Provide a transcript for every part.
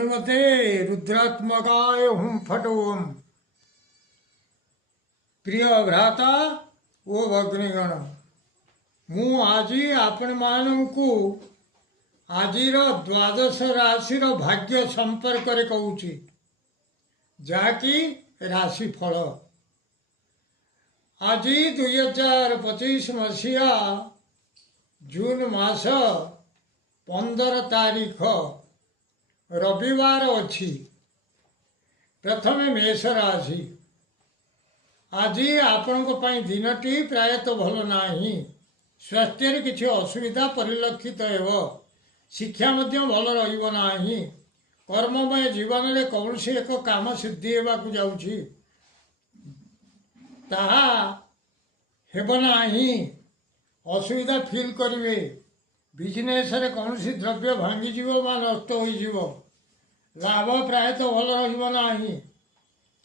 हनुमते रुद्रात्मकाय हुं फट ओम। प्रिय भ्राता ओ भग्नीगण, मु आज आपण मानू आजिर द्वादश राशि भाग्य संपर्क कहूँ जहाँकि राशिफल। आज 2025 मसीहा जून मास 15 तारीख रविवार अच्छी। प्रथम मेष राशि। आज आपण दिनटी प्रायतः भल नाही। स्वास्थ्य किसी असुविधा परिलक्षित हो। शिक्षा भल रहिबो नाही। कर्ममय जीवन में कौन एक काम सिद्धि होगाकू जाउछि ताहा हेब नाही। असुविधा फील करिवे। बिजनेस रे कौन द्रव्य भांगी जीवो बा नष्ट होई जीवो। लाभ प्रायतः भल रहिबो नाही।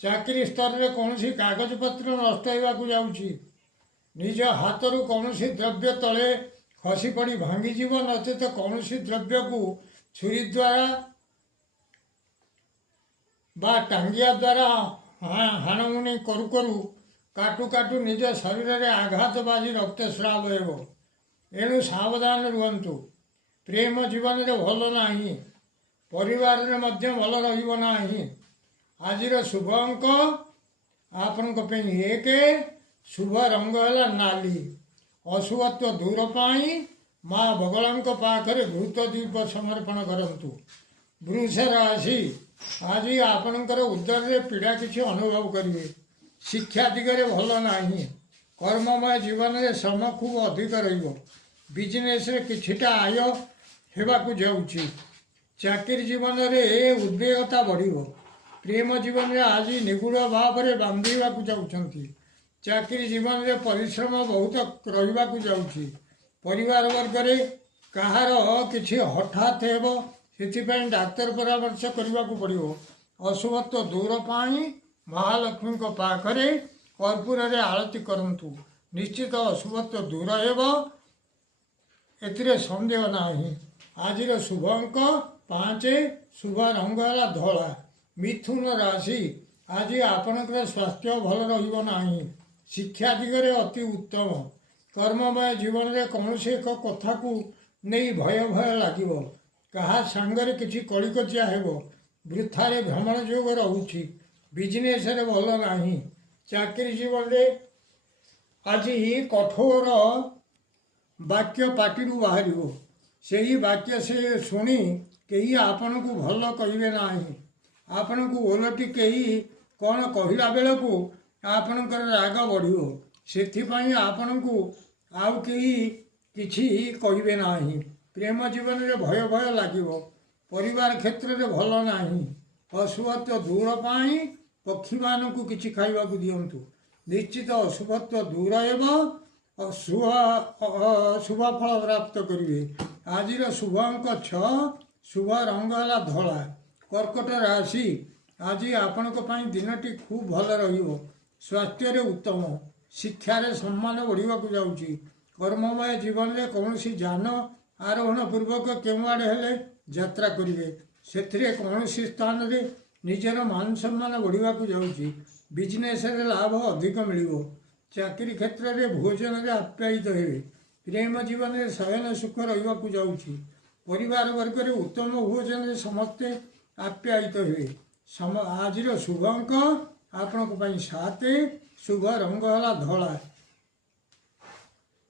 चाकरी स्तर में कौन कागज पत्र नष्ट होगाकू जाउछि। निज हाथरू कौन द्रव्य तले खसी पड़ी भांगी जीव नचेत कौन द्रव्य को छुरी द्वारा बा टांगिया द्वारा हाणमुणी करू करू काटू काटू निज शरीर में आघात बाजी रक्तस्राव हो। एणु सावधान रुहंतु। प्रेम जीवन में भल नाही। परिवार में मध्य भल रहिबो नाही। आजिर शुभ अंक आपण एक। शुभ रंग है नाली। अशुभत्व दूर पाई माँ बगला पाखरे घृत दीप समर्पण करंतु। वृष राशि। आज आपणकर उदर रे पीड़ा किसी अनुभव करेंगे। शिक्षा दिगरे भल नाही। कर्ममय जीवन में श्रम खूब अधिक रहिबो। बिजनेस रे किछिटा आय हेबाकू जाउछि। चाकरी जीवन में उद्वेगता बढ़िबो। प्रेम जीवन में आज निगूढ़ भाव में बांधिबाकू जाउछंती। चाकरी जीवन में परिश्रम बहुत रहिबाकू जाउछि। परिवार वर्ग रे कहार किछि हठात हेबो सेथिपई डाक्तर परामर्श करबाकू पड़िबो। अशुभत्व दूर पाई महालक्ष्मी को पाखरे कर्पूर रे आरती करंतु। निश्चित अशुभत्व दूर हेबो एथिरे संदेह नाही। आजिर शुभ अंक 5। शुभ रंग है धला। मिथुन राशि। आज आपणकर स्वास्थ्य भल रहिबो नाही। शिक्षा दिगरे अति उत्तम। कर्ममय जीवन में कौन एक कथा को नहीं भय भय लगे। कहा सांगरे किसी कलिकजिया हेबो। वृथारे भ्रमण योग रहुछि। बिजनेस रे भल नाही। चाकरी जीवन में आज कठोर वाक्य पाटी बाहर से ही वाक्य से शुणी कई आपण को भल कहे ना। आपण को ओलटी कही कौन कहला बेल को आपणकर राग बढ़ियो। सेथिपई आपण को आउ कई किछि कहिबे नाही। प्रेम जीवन में भय भय लागिबो। परिवार क्षेत्र में भल नाही। अशुभत्व दूर पाई पक्षी मान को किछि खाइबाकू दियंतु। निश्चित अशुभत्व दूर हेबो। शुभ फल प्राप्त करिवे। आजिर शुभ अंक 6। शुभ रंग है धला। कर्कट राशि। आज आपणक पई दिनटी खूब भल रहिबो। स्वास्थ्य रे उत्तम। शिक्षा रे सम्मान बढ़िबाकू जाउछि। कर्ममय जीवन में कौन जान आरोहण पूर्वक केउ आड़े हेले यात्रा करिवे। सेथिरे कौन स्थान रे निजर मान सम्मान बढ़िबाकू जाउछि। बिजनेस रे लाभ अधिक मिलिबो। चाकरी क्षेत्र में भोजन रे आप्यायित हेबे। प्रेम जीवन में शयन सुख रहिबाकू जाउछि। परिवार वर्ग रे उत्तम भोजन रे समस्ते आप्यायित हेबे। आजिर शुभ अंक आपणक पई 7। शुभ रंग है धला।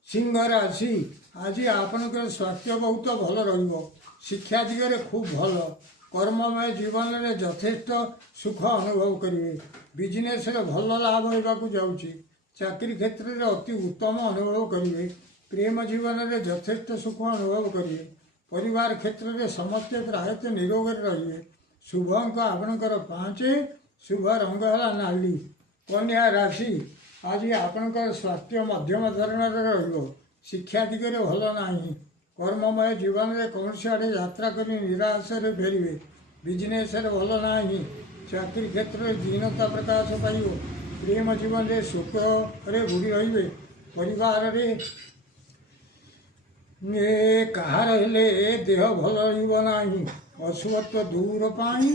सिंह राशि। आज आपणकर स्वास्थ्य बहुत भल रहिबो। शिक्षा दिगरे खूब भल। कर्ममय जीवन में यथेष्ट सुख अनुभव करिवे। बिजनेस रे भल लाभ होगाकू जाउछि। चाकरी क्षेत्र में अति उत्तम अनुभव करिवे। प्रेम जीवन में यथेष्ट सुख अनुभव करिवे। परिवार क्षेत्र में समस्ते प्रायतः निरोग रहिबे। शुभ अंक आपणकर 5। शुभ रंग है नाली। कन्या राशि। आज आपणकर स्वास्थ्य मध्यम धरण रहिबो। शिक्षा दिगरे भल नाही। कर्ममय जीवन में कौन आड़े यात्रा करी निराश रे फेरिवे। बिजनेस रे भल नाही। चाकरी क्षेत्र में दीनता प्रकाश पाइबो। प्रेम जीवन में सुख रे बुड़ी रहिबे। परिवार रे कहार हेले देह भल रहिबो नाही। ଅଶୁଭତ୍ଵ ଦୂର ପାଇଁ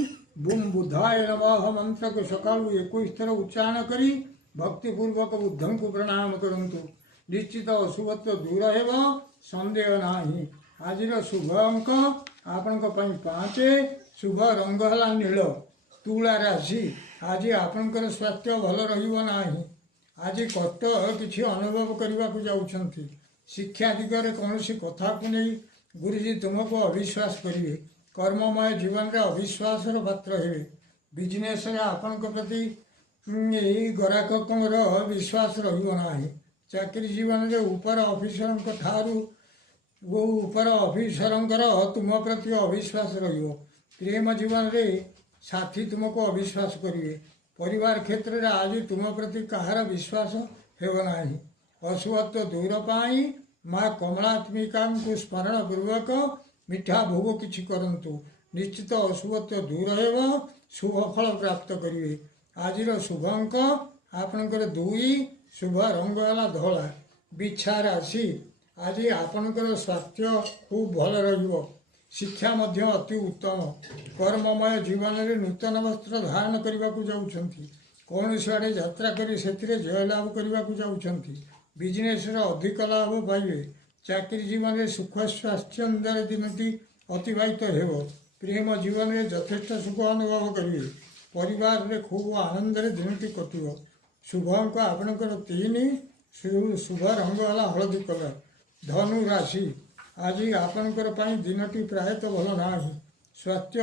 ବୁମ୍ ବୁଦ୍ଧାୟ ନମଃ ମନ୍ତ୍ରକୁ ସକାଳୁ 21 ଥର ଉଚ୍ଚାରଣ କରି ଭକ୍ତିପୂର୍ବକ ବୁଦ୍ଧଙ୍କୁ ପ୍ରଣାମ କରନ୍ତୁ। ନିଶ୍ଚିତ ଅଶୁଭତ୍ଵ ଦୂର ହେବ, ସନ୍ଦେହ ନାହିଁ। ଆଜିର ଶୁଭ ଅଙ୍କ ଆପଣଙ୍କ ପାଇଁ 5। ଶୁଭ ରଙ୍ଗ ହେଲା ନୀଳ। ତୁଳା ରାଶି, ଆଜି ଆପଣଙ୍କର ସ୍ୱାସ୍ଥ୍ୟ ଭଲ ରହିବ ନାହିଁ। ଆଜି କଷ୍ଟ କିଛି ଅନୁଭବ କରିବାକୁ ଯାଉଛନ୍ତି। ଶିକ୍ଷା ଦିଗରେ କୌଣସି କଥାକୁ ନେଇ ଗୁରୁଜୀ ତୁମକୁ ଅବିଶ୍ୱାସ କରିବେ। କର୍ମମୟ ଜୀବନରେ ଅବିଶ୍ୱାସର ପାତ୍ର ହେବେ। ବିଜନେସରେ ଆପଣଙ୍କ ପ୍ରତି ଏହି ଗ୍ରାହକଙ୍କର ବିଶ୍ୱାସ ରହିବ ନାହିଁ। ଚାକିରି ଜୀବନରେ ଉପର ଅଫିସରଙ୍କର ତୁମ ପ୍ରତି ଅବିଶ୍ୱାସ ରହିବ। ପ୍ରେମ ଜୀବନରେ ସାଥୀ ତୁମକୁ ଅବିଶ୍ୱାସ କରିବେ। ପରିବାର କ୍ଷେତ୍ରରେ ଆଜି ତୁମ ପ୍ରତି କାହାର ବିଶ୍ୱାସ ହେବ ନାହିଁ। ଅଶୁଭତ୍ଵ ଦୂର ପାଇଁ ମା କମଳାତ୍ମିକାଙ୍କୁ ସ୍ମରଣ ପୂର୍ବକ ମିଠା ଭୋଗ କିଛି କରନ୍ତୁ। ନିଶ୍ଚିତ ଅଶୁଭତ୍ଵ ଦୂର ହେବ, ଶୁଭ ଫଳ ପ୍ରାପ୍ତ କରିବେ। ଆଜିର ଶୁଭ ଅଙ୍କ ଆପଣଙ୍କର 2। ଶୁଭ ରଙ୍ଗ ହେଲା ଧଳା। ବିଛା ରାଶି, ଆଜି ଆପଣଙ୍କର ସ୍ୱାସ୍ଥ୍ୟ ଖୁବ୍ ଭଲ ରହିବ। ଶିକ୍ଷା ମଧ୍ୟ ଅତି ଉତ୍ତମ। କର୍ମମୟ ଜୀବନରେ ନୂତନ ବସ୍ତ୍ର ଧାରଣ କରିବାକୁ ଯାଉଛନ୍ତି। କୌଣସି ଆଡ଼େ ଯାତ୍ରା କରି ସେଥିରେ ଜୟଲାଭ କରିବାକୁ ଯାଉଛନ୍ତି। ବିଜନେସରେ ଅଧିକ ଲାଭ ପାଇବେ। ଚାକିରି ଜୀବନରେ ସୁଖ ସ୍ୱାଚ୍ଛନ୍ଦ୍ୟରେ ଦିନଟି ଅତିବାହିତ ହେବ। ପ୍ରେମ ଜୀବନରେ ଯଥେଷ୍ଟ ସୁଖ ଅନୁଭବ କରିବେ। ପରିବାରରେ ଖୁବ୍ ଆନନ୍ଦରେ ଦିନଟି କଟିବ। ଶୁଭ ଅଙ୍କ ଆପଣଙ୍କର 3। ଶୁଭ ରଙ୍ଗ ହେଲା ହଳଦୀ କଲର। ଧନୁ ରାଶି, ଆଜି ଆପଣଙ୍କର ପାଇଁ ଦିନଟି ପ୍ରାୟତଃ ଭଲ ନାହିଁ। ସ୍ୱାସ୍ଥ୍ୟ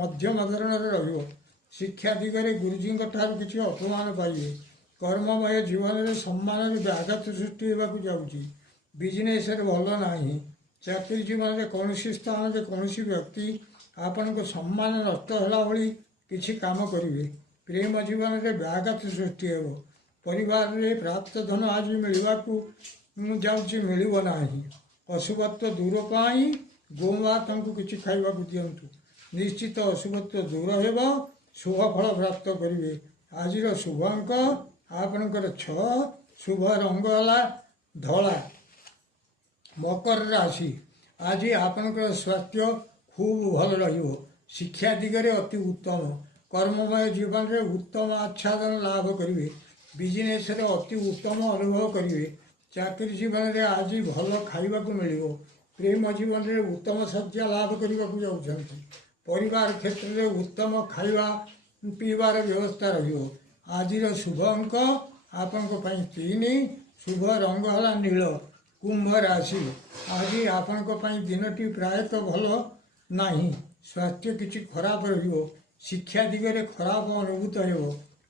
ମଧ୍ୟମ ଧରଣରେ ରହିବ। ଶିକ୍ଷା ଦିଗରେ ଗୁରୁଜୀଙ୍କ ଠାରୁ କିଛି ଅପମାନ ପାଇବେ। କର୍ମମୟ ଜୀବନରେ ସମ୍ମାନରେ ବ୍ୟାଘାତ ସୃଷ୍ଟି ହେବାକୁ ଯାଉଛି। ବିଜନେସରେ ଭଲ ନାହିଁ। ଚାକିରି ଜୀବନରେ କୌଣସି ସ୍ଥାନରେ କୌଣସି ବ୍ୟକ୍ତି ଆପଣଙ୍କ ସମ୍ମାନ ନଷ୍ଟ ହେଲା ଭଳି କିଛି କାମ କରିବେ। ପ୍ରେମ ଜୀବନରେ ବ୍ୟାଘାତ ସୃଷ୍ଟି ହେବ। ପରିବାରରେ ପ୍ରାପ୍ତ ଧନ ଆଜି ମିଳିବାକୁ ଯାଉଛି, ମିଳିବ ନାହିଁ। ଅଶୁଭତ୍ଵ ଦୂର ପାଇଁ ଗୋମାତାଙ୍କୁ କିଛି ଖାଇବାକୁ ଦିଅନ୍ତୁ। ନିଶ୍ଚିତ ଅଶୁଭତ୍ଵ ଦୂର ହେବ, ଶୁଭ ଫଳ ପ୍ରାପ୍ତ କରିବେ। ଆଜିର ଶୁଭ ଅଙ୍କ ଆପଣଙ୍କର 6। ଶୁଭ ରଙ୍ଗ ହେଲା ଧଳା। ମକର ରାଶି, ଆଜି ଆପଣଙ୍କର ସ୍ୱାସ୍ଥ୍ୟ ଖୁବ୍ ଭଲ ରହିବ। ଶିକ୍ଷା ଦିଗରେ ଅତି ଉତ୍ତମ। କର୍ମମୟ ଜୀବନରେ ଉତ୍ତମ ଆଚ୍ଛାଦନ ଲାଭ କରିବେ। ବିଜନେସରେ ଅତି ଉତ୍ତମ ଅନୁଭବ କରିବେ। ଚାକିରି ଜୀବନରେ ଆଜି ଭଲ ଖାଇବାକୁ ମିଳିବ। ପ୍ରେମ ଜୀବନରେ ଉତ୍ତମ ଶଯ୍ୟା ଲାଭ କରିବାକୁ ଯାଉଛନ୍ତି। ପରିବାର କ୍ଷେତ୍ରରେ ଉତ୍ତମ ଖାଇବା ପିଇବାର ବ୍ୟବସ୍ଥା ରହିବ। ଆଜିର ଶୁଭ ଅଙ୍କ ଆପଣଙ୍କ ପାଇଁ 3। ଶୁଭ ରଙ୍ଗ ହେଲା ନୀଳ। କୁମ୍ଭ ରାଶି, ଆଜି ଆପଣଙ୍କ ପାଇଁ ଦିନଟି ପ୍ରାୟତଃ ଭଲ ନାହିଁ। ସ୍ୱାସ୍ଥ୍ୟ କିଛି ଖରାପ ରହିବ। ଶିକ୍ଷା ଦିଗରେ ଖରାପ ଅନୁଭୂତ ହେବ।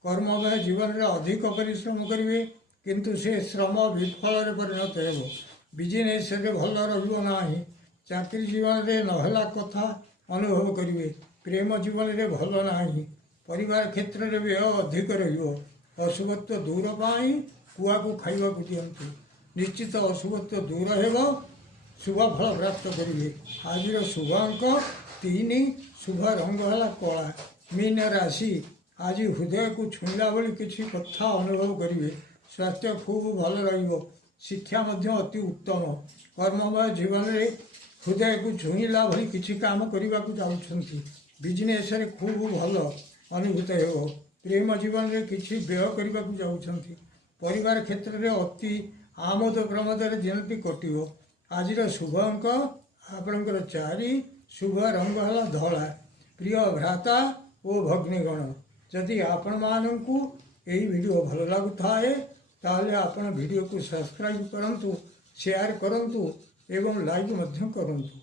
କର୍ମମୟ ଜୀବନରେ ଅଧିକ ପରିଶ୍ରମ କରିବେ, କିନ୍ତୁ ସେ ଶ୍ରମ ବିଫଳରେ ପରିଣତ ହେବ। ବିଜନେସରେ ଭଲ ରହିବ ନାହିଁ। ଚାକିରି ଜୀବନରେ ନହେଲା କଥା ଅନୁଭବ କରିବେ। ପ୍ରେମ ଜୀବନରେ ଭଲ ନାହିଁ। ପରିବାର କ୍ଷେତ୍ରରେ ବ୍ୟୟ ଅଧିକ ରହିବ। ଅଶୁଭତ୍ଵ ଦୂର ପାଇଁ କୁଆକୁ ଖାଇବାକୁ ଦିଅନ୍ତୁ। ନିଶ୍ଚିତ ଅଶୁଭତ୍ଵ ଦୂର ହେବ, ଶୁଭ ଫଳ ପ୍ରାପ୍ତ କରିବେ। ଆଜିର ଶୁଭ ଅଙ୍କ 3। ଶୁଭ ରଙ୍ଗ ହେଲା କଳା। ମୀନ ରାଶି, ଆଜି ହୃଦୟକୁ ଛୁଇଁଲା ଭଳି କିଛି କଥା ଅନୁଭବ କରିବେ। ସ୍ୱାସ୍ଥ୍ୟ ଖୁବ୍ ଭଲ ରହିବ। ଶିକ୍ଷା ମଧ୍ୟ ଅତି ଉତ୍ତମ। କର୍ମମୟ ଜୀବନରେ ହୃଦୟକୁ ଛୁଇଁଲା ଭଳି କିଛି କାମ କରିବାକୁ ଯାଉଛନ୍ତି। ବିଜନେସରେ ଖୁବ୍ ଭଲ ଅନୁଭୂତ ହେବ। ପ୍ରେମ ଜୀବନରେ କିଛି ବ୍ୟୟ କରିବାକୁ ଯାଉଛନ୍ତି। ପରିବାର କ୍ଷେତ୍ରରେ ଅତି ଆମୋଦ ପ୍ରମୋଦରେ ଦିନଟି କଟିବ। ଆଜିର ଶୁଭ ଅଙ୍କ ଆପଣଙ୍କର 4। ଶୁଭ ରଙ୍ଗ ହେଲା ଧଳା। ପ୍ରିୟ ଭ୍ରାତା ଓ ଭଗ୍ନୀଗଣ, ଯଦି ଆପଣମାନଙ୍କୁ ଏହି ଭିଡ଼ିଓ ଭଲ ଲାଗୁଥାଏ ତାହେଲେ ଆପଣ ଭିଡ଼ିଓକୁ ସବସ୍କ୍ରାଇବ୍ କରନ୍ତୁ, ସେୟାର କରନ୍ତୁ ଏବଂ ଲାଇକ୍ ମଧ୍ୟ କରନ୍ତୁ।